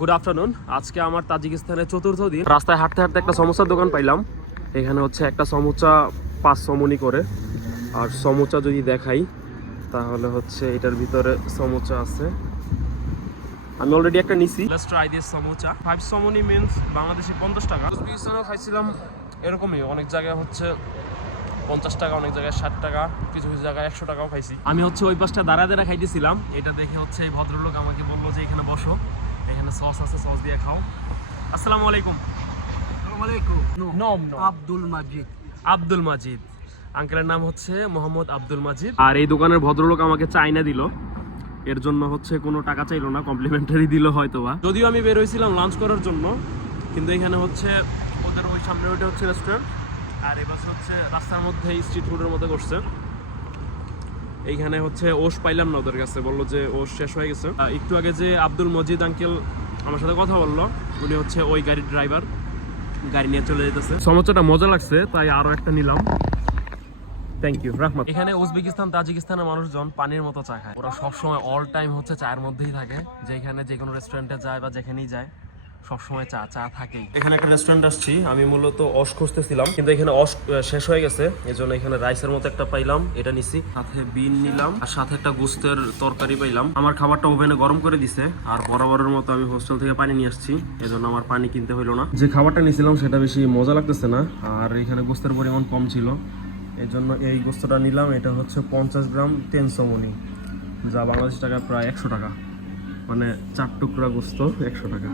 Good afternoon আজকে আমার তাজিকিস্তানের চতুর্থ দিন। রাস্তায় হাঁটতে হাঁটতে একটা সমোসার দোকান পাইলাম। এখানে হচ্ছে একটা সমোচা পাঁচ সমনি করে। আর সমোচা যদি দেখাই, তাহলে হচ্ছে এটার ভিতরে সমোচা আছে। আমি অলরেডি একটা নিছি। Let's try this samosa. Five somoni means বাংলাদেশে পঞ্চাশ টাকা। উজবেকিস্তানেও খাইছিলাম। এরকমই অনেক জায়গায় হচ্ছে পঞ্চাশ টাকা, অনেক জায়গায় ষাট টাকা, কিছু কিছু জায়গায় একশো টাকাও খাইছি। আমি হচ্ছে ওই পাশটা দাঁড়া দাঁড়া খাইতেছিলাম। এটা দেখে হচ্ছে এই ভদ্রলোক আমাকে বলল যে এখানে বসো। এখানে সস আছে সস দিয়ে খাও। আসসালামু আলাইকুম। আলাইকুম। নম আব্দুল মাজিদ। আব্দুল মাজিদ। আঙ্কেলের নাম হচ্ছে মোহাম্মদ আব্দুল মাজিদ। আর এই দোকানের ভদ্রলোক আমাকে চাইনা দিল। এর জন্য হচ্ছে কোনো টাকা চাইলো না কমপ্লিমেন্টারি দিল হয়তো বা। যদিও আমি বের হয়েছিলাম লাঞ্চ করার জন্য কিন্তু এখানে হচ্ছে ওদের ওই সামনে ওইটা হচ্ছে রেস্টুরেন্ট আর এবার হচ্ছে রাস্তার মধ্যে স্ট্রিট ফুডের মধ্যে করছে। এইখানে হচ্ছে ওষ পাইলাম না ওদের কাছে, বলল যে ওষ শেষ হয়ে গেছে। একটু আগে যে আব্দুল মজিদ আঙ্কেল আমার সাথে কথা বলল, উনি হচ্ছে ওই গাড়ির ড্রাইভার গাড়ি নিয়ে চলে যেতেছে। সমস্যাটা মজা লাগছে, তাই আরও একটা নিলাম। থ্যাংক ইউ এখানে উজবেকিস্তান, তাজিকিস্তানের মানুষজন পানির মতো চা খায়। ওরা সবসময় অল টাইম হচ্ছে চায়ের মধ্যেই থাকে, যেখানে যে কোনো রেস্টুরেন্টে যায় বা যেখানেই যায়। সবসময় চা চা থাকেই। এখানে একটা রেস্টুরেন্ট আসছি, আমি মূলত অশ খুঁজতেছিলাম, কিন্তু এখানে অশ শেষ হয়ে গেছে এই জন্য এখানে রাইসের মতো একটা পাইলাম, এটা নিছি। সাথে বিন নিলাম, আর সাথে একটা গুস্তের তরকারি পাইলাম। আমার খাবারটা ওভেনে গরম করে দিছে, আর বরাবরের মতো আমি হোস্টেল থেকে পানি নিয়ে আসছি এই জন্য আমার পানি কিনতে হইল না। যে খাবারটা নিছিলাম, সেটা বেশি মজা লাগতেছে না, আর এখানে গোস্তের পরিমাণ কম ছিল। এই জন্য এই গোস্তটা নিলাম, এটা হচ্ছে পঞ্চাশ গ্রাম টেন সমনি যা বাংলাদেশ টাকা প্রায় একশো টাকা। মানে চার টুকরা গোস্ত, একশো টাকা।